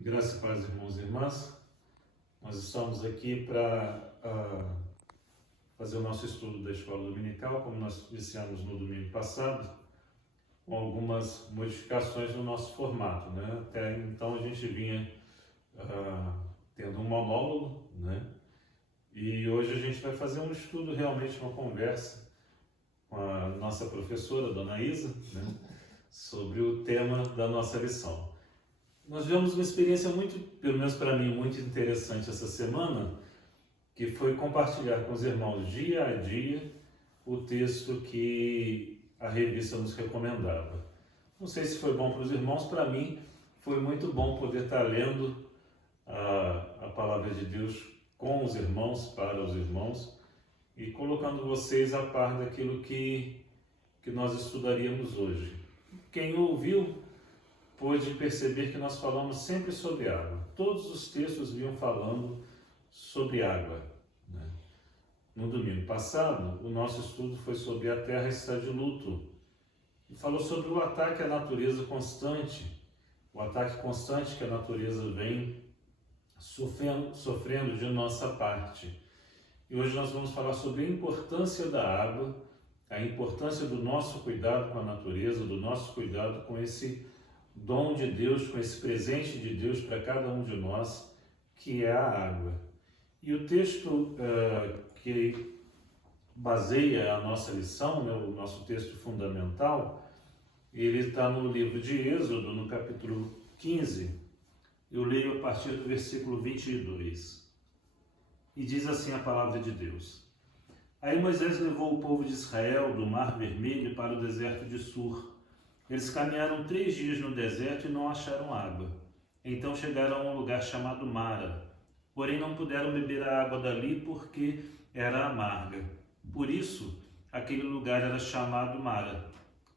Graças e paz, irmãos e irmãs. Nós estamos aqui para fazer o nosso estudo da escola dominical, como nós iniciamos no domingo passado, com algumas modificações no nosso formato, né? Até então a gente vinha tendo um monólogo, né? E hoje a gente vai fazer um estudo, realmente uma conversa com a nossa professora, Dona Isa, né? Sobre o tema da nossa lição. Nós tivemos uma experiência muito, pelo menos para mim, muito interessante essa semana, que foi compartilhar com os irmãos dia a dia o texto que a revista nos recomendava. Não sei se foi bom para os irmãos, para mim foi muito bom poder estar lendo a palavra de Deus com os irmãos, para os irmãos, e colocando vocês a par daquilo que nós estudaríamos hoje. Quem ouviu pôde perceber que nós falamos sempre sobre água. Todos os textos vinham falando sobre água, né? No domingo passado, o nosso estudo foi sobre a terra está de luto e falou sobre o ataque à natureza constante, o ataque constante que a natureza vem sofrendo de nossa parte. E hoje nós vamos falar sobre a importância da água, a importância do nosso cuidado com a natureza, do nosso cuidado com esse dom de Deus, com esse presente de Deus para cada um de nós, que é a água. E o texto que baseia a nossa lição, né, o nosso texto fundamental, ele está no livro de Êxodo, no capítulo 15. Eu leio a partir do versículo 22. E diz assim a palavra de Deus. Aí Moisés levou o povo de Israel do Mar Vermelho para o deserto de Sur. Eles caminharam 3 dias no deserto e não acharam água. Então chegaram a um lugar chamado Mara. Porém não puderam beber a água dali porque era amarga. Por isso, aquele lugar era chamado Mara.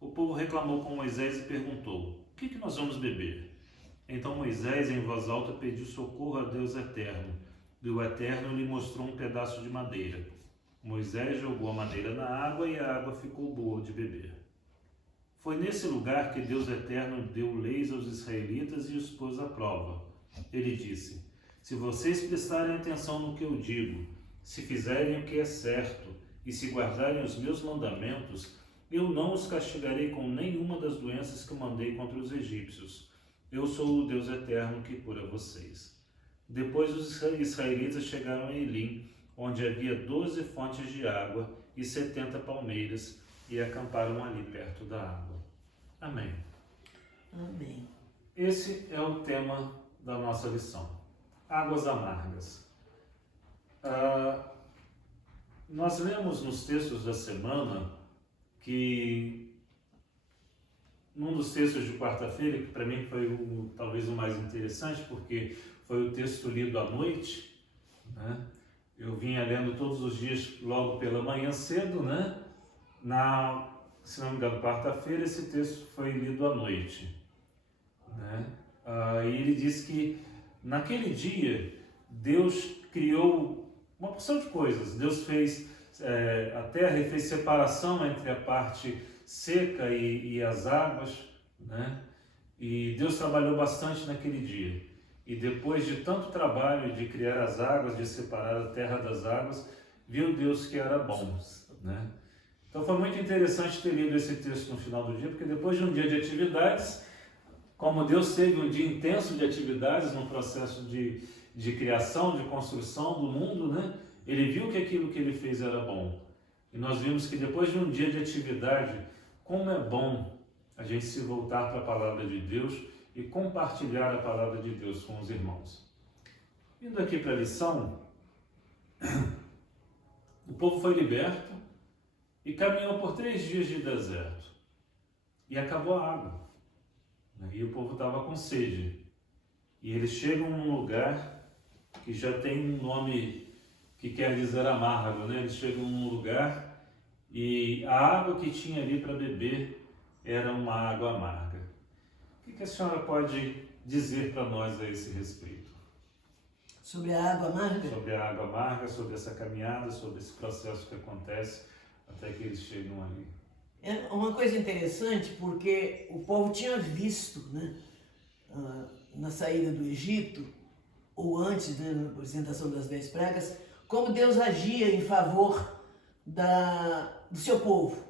O povo reclamou com Moisés e perguntou: o que nós vamos beber? Então Moisés, em voz alta, pediu socorro a Deus Eterno. E o Eterno lhe mostrou um pedaço de madeira. Moisés jogou a madeira na água e a água ficou boa de beber. Foi nesse lugar que Deus Eterno deu leis aos israelitas e os pôs à prova. Ele disse: se vocês prestarem atenção no que eu digo, se fizerem o que é certo e se guardarem os meus mandamentos, eu não os castigarei com nenhuma das doenças que mandei contra os egípcios. Eu sou o Deus Eterno que cura vocês. Depois os israelitas chegaram a Elim, onde havia 12 fontes de água e 70 palmeiras, e acamparam ali perto da água. Amém. Amém. Esse é o tema da nossa lição. Águas amargas. Nós lemos nos textos da semana que, num dos textos de quarta-feira, que para mim foi talvez o mais interessante, porque foi o texto lido à noite, né? Eu vinha lendo todos os dias logo pela manhã cedo, né? Se não me engano, quarta-feira, esse texto foi lido à noite, né? E ele diz que naquele dia Deus criou uma porção de coisas. Deus fez a terra e fez separação entre a parte seca e as águas, né? E Deus trabalhou bastante naquele dia. E depois de tanto trabalho de criar as águas, de separar a terra das águas, viu Deus que era bom, né? Então foi muito interessante ter lido esse texto no final do dia, porque depois de um dia de atividades, como Deus teve um dia intenso de atividades no processo de criação, de construção do mundo, né? Ele viu que aquilo que ele fez era bom. E nós vimos que depois de um dia de atividade, como é bom a gente se voltar para a palavra de Deus e compartilhar a palavra de Deus com os irmãos. Indo aqui para a lição, o povo foi liberto e caminhou por 3 dias de deserto. E acabou a água. E o povo estava com sede. E eles chegam num lugar que já tem um nome que quer dizer amargo, né? Eles chegam num lugar e a água que tinha ali para beber era uma água amarga. O que a senhora pode dizer para nós a esse respeito? Sobre a água amarga? Sobre a água amarga, sobre essa caminhada, sobre esse processo que acontece até que eles chegam ali. É uma coisa interessante porque o povo tinha visto, né? na saída do Egito, ou antes, né, na apresentação das 10 pragas, como Deus agia em favor do seu povo.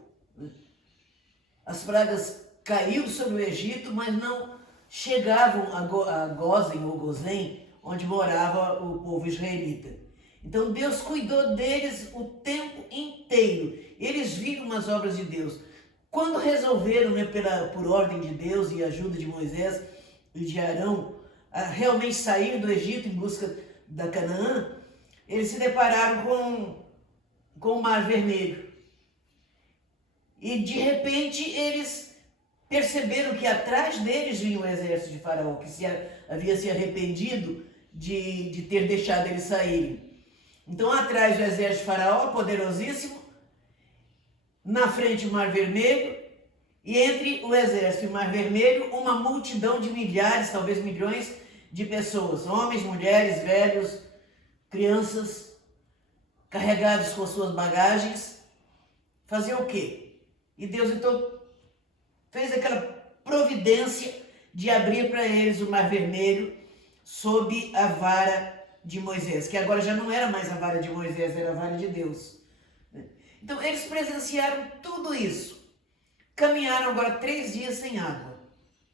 As pragas caíram sobre o Egito, mas não chegavam a Gósen ou Gozém, onde morava o povo israelita. Então Deus cuidou deles o tempo inteiro. Eles viram as obras de Deus. Quando resolveram, né, por ordem de Deus e ajuda de Moisés e de Arão, realmente sair do Egito em busca da Canaã, eles se depararam com o Mar Vermelho. E de repente eles perceberam que atrás deles vinha o exército de Faraó, que havia se arrependido de ter deixado eles saírem. Então atrás do exército de Faraó, poderosíssimo, na frente o Mar Vermelho, e entre o exército e o Mar Vermelho, uma multidão de milhares, talvez milhões de pessoas, homens, mulheres, velhos, crianças, carregados com suas bagagens. Fazer o quê? E Deus então fez aquela providência de abrir para eles o Mar Vermelho sob a vara de Moisés, que agora já não era mais a vara de Moisés, era a vara de Deus. Então eles presenciaram tudo isso. Caminharam agora 3 dias sem água.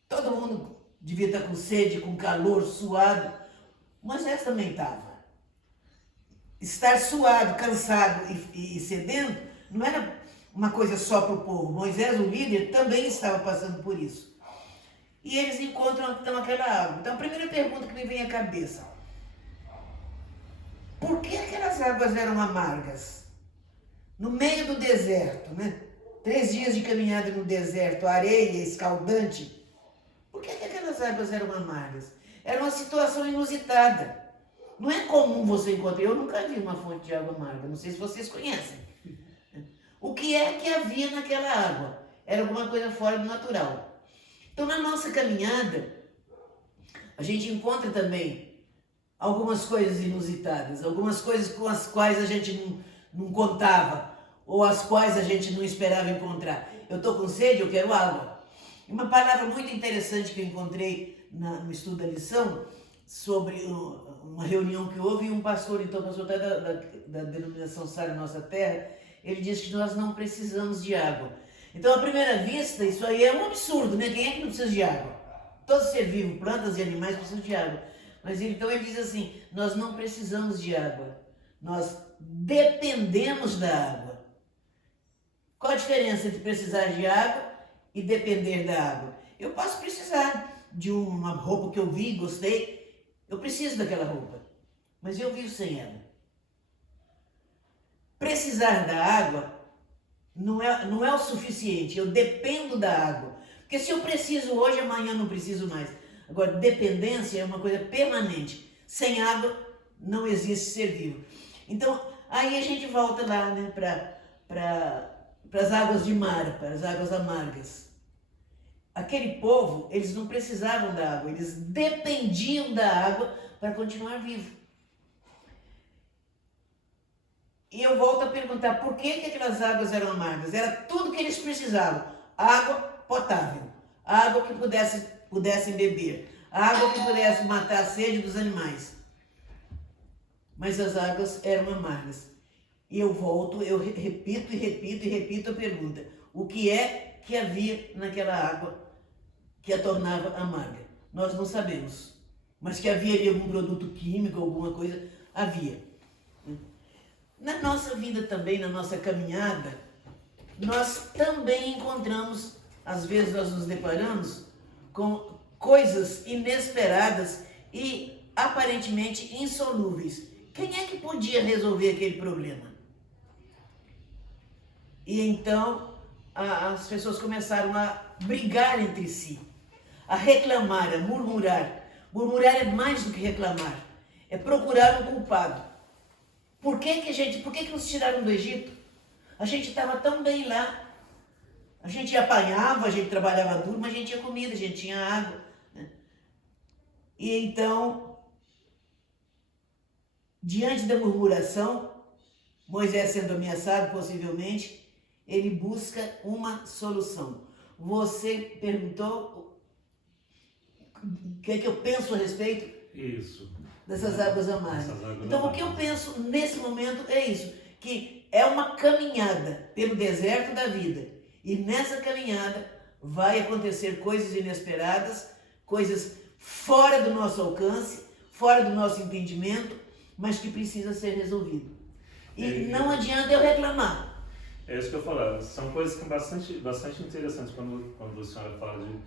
Todo mundo devia estar com sede, com calor, suado. Moisés também estava. Estar suado, cansado e sedento não era uma coisa só para o povo. Moisés, o líder, também estava passando por isso. E eles encontram então aquela água. Então a primeira pergunta que me vem à cabeça: por que aquelas águas eram amargas? No meio do deserto, né? 3 dias de caminhada no deserto, areia escaldante. Por que aquelas águas eram amargas? Era uma situação inusitada. Não é comum você encontrar. Eu nunca vi uma fonte de água amarga. Não sei se vocês conhecem. O que é que havia naquela água? Era alguma coisa fora do natural. Então, na nossa caminhada, a gente encontra também algumas coisas inusitadas, algumas coisas com as quais a gente não contava, ou as quais a gente não esperava encontrar. Eu estou com sede, eu quero água. Uma palavra muito interessante que eu encontrei no estudo da lição, sobre uma reunião que houve, e um pastor, então, pastor da denominação Sara Nossa Terra, ele disse que nós não precisamos de água. Então, à primeira vista, isso aí é um absurdo, né? Quem é que não precisa de água? Todo ser vivo, plantas e animais precisam de água. Mas então ele diz assim: nós não precisamos de água, nós dependemos da água. Qual a diferença entre precisar de água e depender da água? Eu posso precisar de uma roupa que eu vi, gostei, eu preciso daquela roupa, mas eu vivo sem ela. Precisar da água não é o suficiente, eu dependo da água. Porque se eu preciso hoje, amanhã eu não preciso mais. Agora, dependência é uma coisa permanente. Sem água não existe ser vivo. Então, aí a gente volta lá, né, para as águas de mar, para as águas amargas. Aquele povo, eles não precisavam da água, eles dependiam da água para continuar vivo. E eu volto a perguntar, por que aquelas águas eram amargas? Era tudo que eles precisavam. Água potável, água que pudessem beber, água que pudesse matar a sede dos animais. Mas as águas eram amargas. E eu volto, eu repito a pergunta: o que é que havia naquela água que a tornava amarga? Nós não sabemos. Mas que havia ali algum produto químico, alguma coisa, havia. Na nossa vida também, na nossa caminhada, nós também encontramos, às vezes nós nos deparamos com coisas inesperadas e aparentemente insolúveis. Quem é que podia resolver aquele problema? E então as pessoas começaram a brigar entre si, a reclamar, a murmurar. Murmurar é mais do que reclamar, é procurar um culpado. Por que nos tiraram do Egito? A gente estava tão bem lá. A gente apanhava, a gente trabalhava duro, mas a gente tinha comida, a gente tinha água, né? E então, diante da murmuração, Moisés sendo ameaçado, possivelmente, ele busca uma solução. Você perguntou que eu penso a respeito Isso. dessas águas amargas. Essas águas Então, o que eu amargas. penso nesse momento é isso, que é uma caminhada pelo deserto da vida. E nessa caminhada vai acontecer coisas inesperadas, coisas fora do nosso alcance, fora do nosso entendimento, mas que precisa ser resolvido. E não adianta eu reclamar. É isso que eu falo. São coisas que bastante interessantes quando a senhora fala de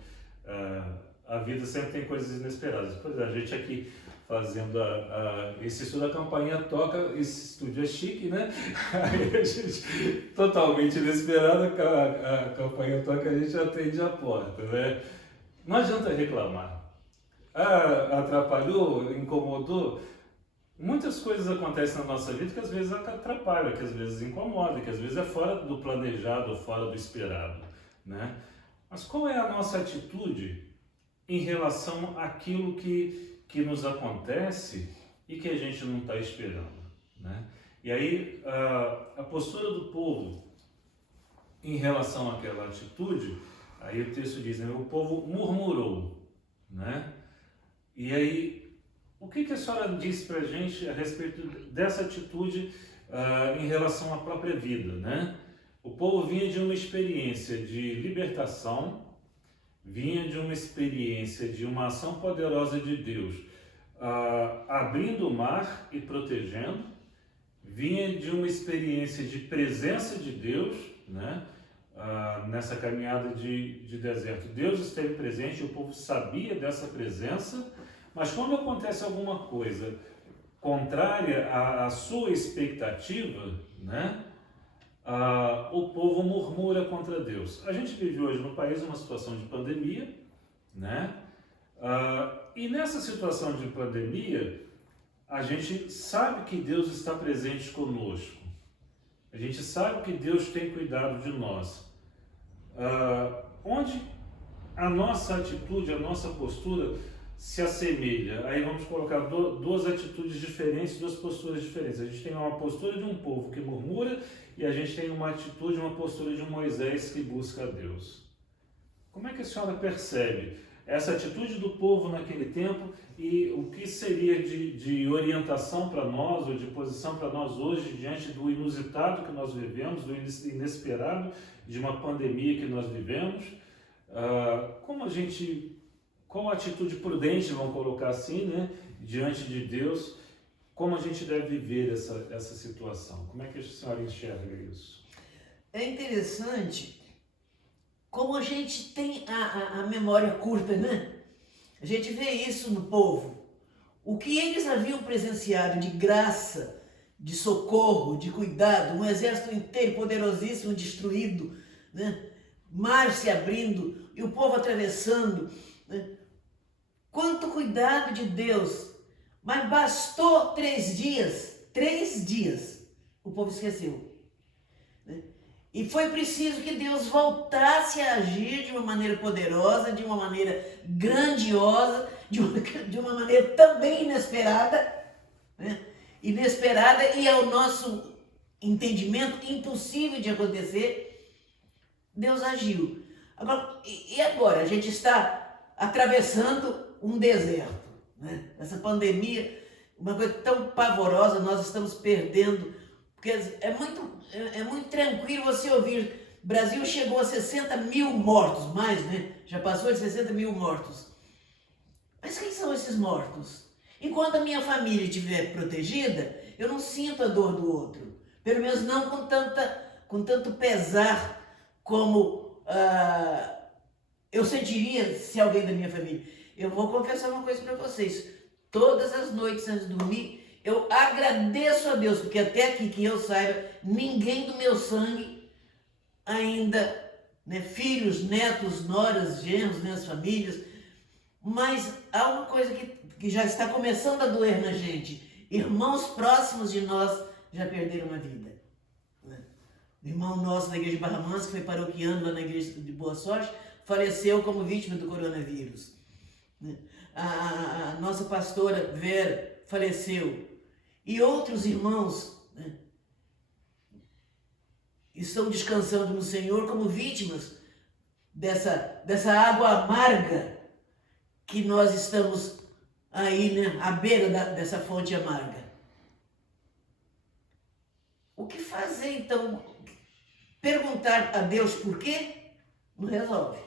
a vida sempre tem coisas inesperadas. Por exemplo, a gente aqui fazendo esse estudo, a campainha toca, esse estúdio é chique, né? Aí a gente, totalmente inesperado, a campainha toca, a gente atende a porta, né? Não adianta reclamar. Atrapalhou, incomodou. Muitas coisas acontecem na nossa vida que às vezes atrapalham, que às vezes incomodam, que às vezes é fora do planejado, fora do esperado, né? Mas qual é a nossa atitude em relação àquilo que nos acontece e que a gente não está esperando, né? E aí a postura do povo em relação àquela atitude, aí o texto diz, né, o povo murmurou, né? E aí, o que a senhora diz para a gente a respeito dessa atitude em relação à própria vida, né? O povo vinha de uma experiência de libertação, vinha de uma experiência de uma ação poderosa de Deus, abrindo o mar e protegendo, vinha de uma experiência de presença de Deus, né? Nessa caminhada de deserto. Deus esteve presente, o povo sabia dessa presença, mas quando acontece alguma coisa contrária à sua expectativa, né? O povo murmura contra Deus. A gente vive hoje no país uma situação de pandemia, né? E nessa situação de pandemia, a gente sabe que Deus está presente conosco. A gente sabe que Deus tem cuidado de nós. Onde a nossa atitude, a nossa postura se assemelha. Aí vamos colocar duas atitudes diferentes, duas posturas diferentes. A gente tem uma postura de um povo que murmura e a gente tem uma atitude, uma postura de um Moisés que busca a Deus. Como é que a senhora percebe essa atitude do povo naquele tempo e o que seria de orientação para nós ou de posição para nós hoje diante do inusitado que nós vivemos, do inesperado, de uma pandemia que nós vivemos? Qual a atitude prudente, vamos colocar assim, né, diante de Deus? Como a gente deve viver essa situação? Como é que a senhora enxerga isso? É interessante como a gente tem a memória curta, né? A gente vê isso no povo. O que eles haviam presenciado de graça, de socorro, de cuidado, um exército inteiro poderosíssimo destruído, né? Mar se abrindo e o povo atravessando, né? Quanto cuidado de Deus! Mas bastou 3 dias, o povo esqueceu, né? E foi preciso que Deus voltasse a agir de uma maneira poderosa, de uma maneira grandiosa, de uma maneira também inesperada, né? Inesperada e ao nosso entendimento impossível de acontecer. Deus agiu. Agora a gente está atravessando um deserto, né? Essa pandemia, uma coisa tão pavorosa, nós estamos perdendo, porque é muito tranquilo você ouvir, o Brasil chegou a 60 mil mortos, mais, né? Já passou de 60 mil mortos. Mas quem são esses mortos? Enquanto a minha família estiver protegida, eu não sinto a dor do outro, pelo menos não com tanto pesar como eu sentiria se alguém da minha família. Eu vou confessar uma coisa para vocês. Todas as noites antes de dormir, eu agradeço a Deus, porque até aqui que eu saiba, ninguém do meu sangue ainda, né, filhos, netos, noras, genros, né, as famílias, mas há uma coisa que já está começando a doer na gente. Irmãos próximos de nós já perderam a vida. O irmão nosso da igreja de Barra Mansa, que foi paroquiano lá na igreja de Boa Sorte, faleceu como vítima do coronavírus. A nossa pastora Vera faleceu. E outros irmãos, né, estão descansando no Senhor como vítimas dessa água amarga que nós estamos aí, né, à beira dessa fonte amarga. O que fazer então? Perguntar a Deus por quê? Não resolve.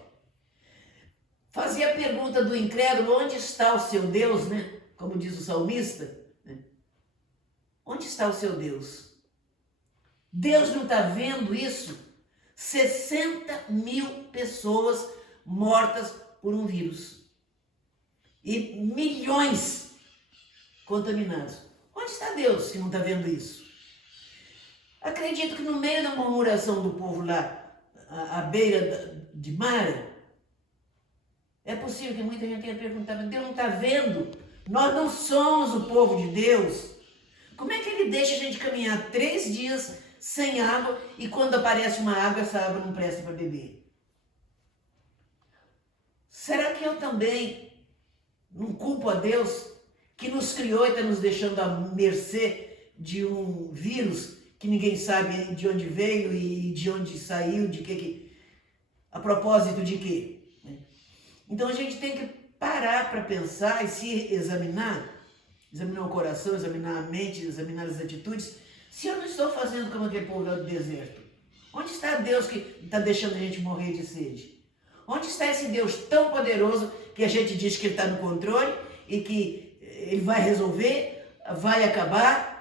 Fazer a pergunta do incrédulo, onde está o seu Deus, né? Como diz o salmista, né? Onde está o seu Deus? Deus não está vendo isso? 60 mil pessoas mortas por um vírus. E milhões contaminados. Onde está Deus que não está vendo isso? Acredito que no meio da murmuração do povo lá, à beira de Mara, é possível que muita gente tenha perguntado, Deus não está vendo? Nós não somos o povo de Deus. Como é que ele deixa a gente caminhar 3 dias sem água e quando aparece uma água, essa água não presta para beber? Será que eu também não culpo a Deus que nos criou e está nos deixando à mercê de um vírus que ninguém sabe de onde veio e de onde saiu, de que a propósito de quê? Então a gente tem que parar para pensar e se examinar o coração, examinar a mente, examinar as atitudes. Se eu não estou fazendo como aquele povo lá do deserto, onde está Deus que está deixando a gente morrer de sede? Onde está esse Deus tão poderoso que a gente diz que ele está no controle e que ele vai resolver, vai acabar?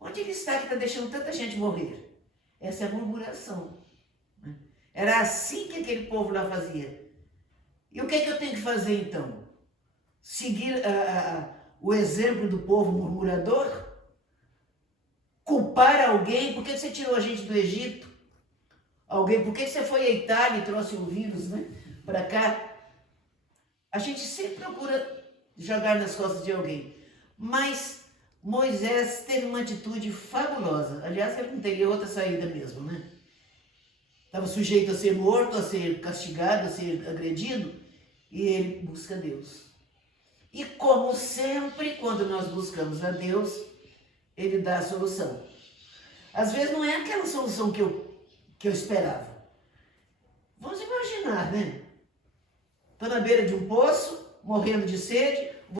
Onde ele está que está deixando tanta gente morrer? Essa é a murmuração. Era assim que aquele povo lá fazia. E o que é que eu tenho que fazer então? Seguir o exemplo do povo murmurador? Culpar alguém? Por que você tirou a gente do Egito? Alguém, por que você foi à Itália e trouxe um vírus, né, para cá? A gente sempre procura jogar nas costas de alguém. Mas Moisés teve uma atitude fabulosa. Aliás, ele não teria outra saída mesmo, né? Estava sujeito a ser morto, a ser castigado, a ser agredido, e ele busca Deus. E como sempre, quando nós buscamos a Deus, ele dá a solução. Às vezes não é aquela solução que eu esperava. Vamos imaginar, né? Estou na beira de um poço, morrendo de sede,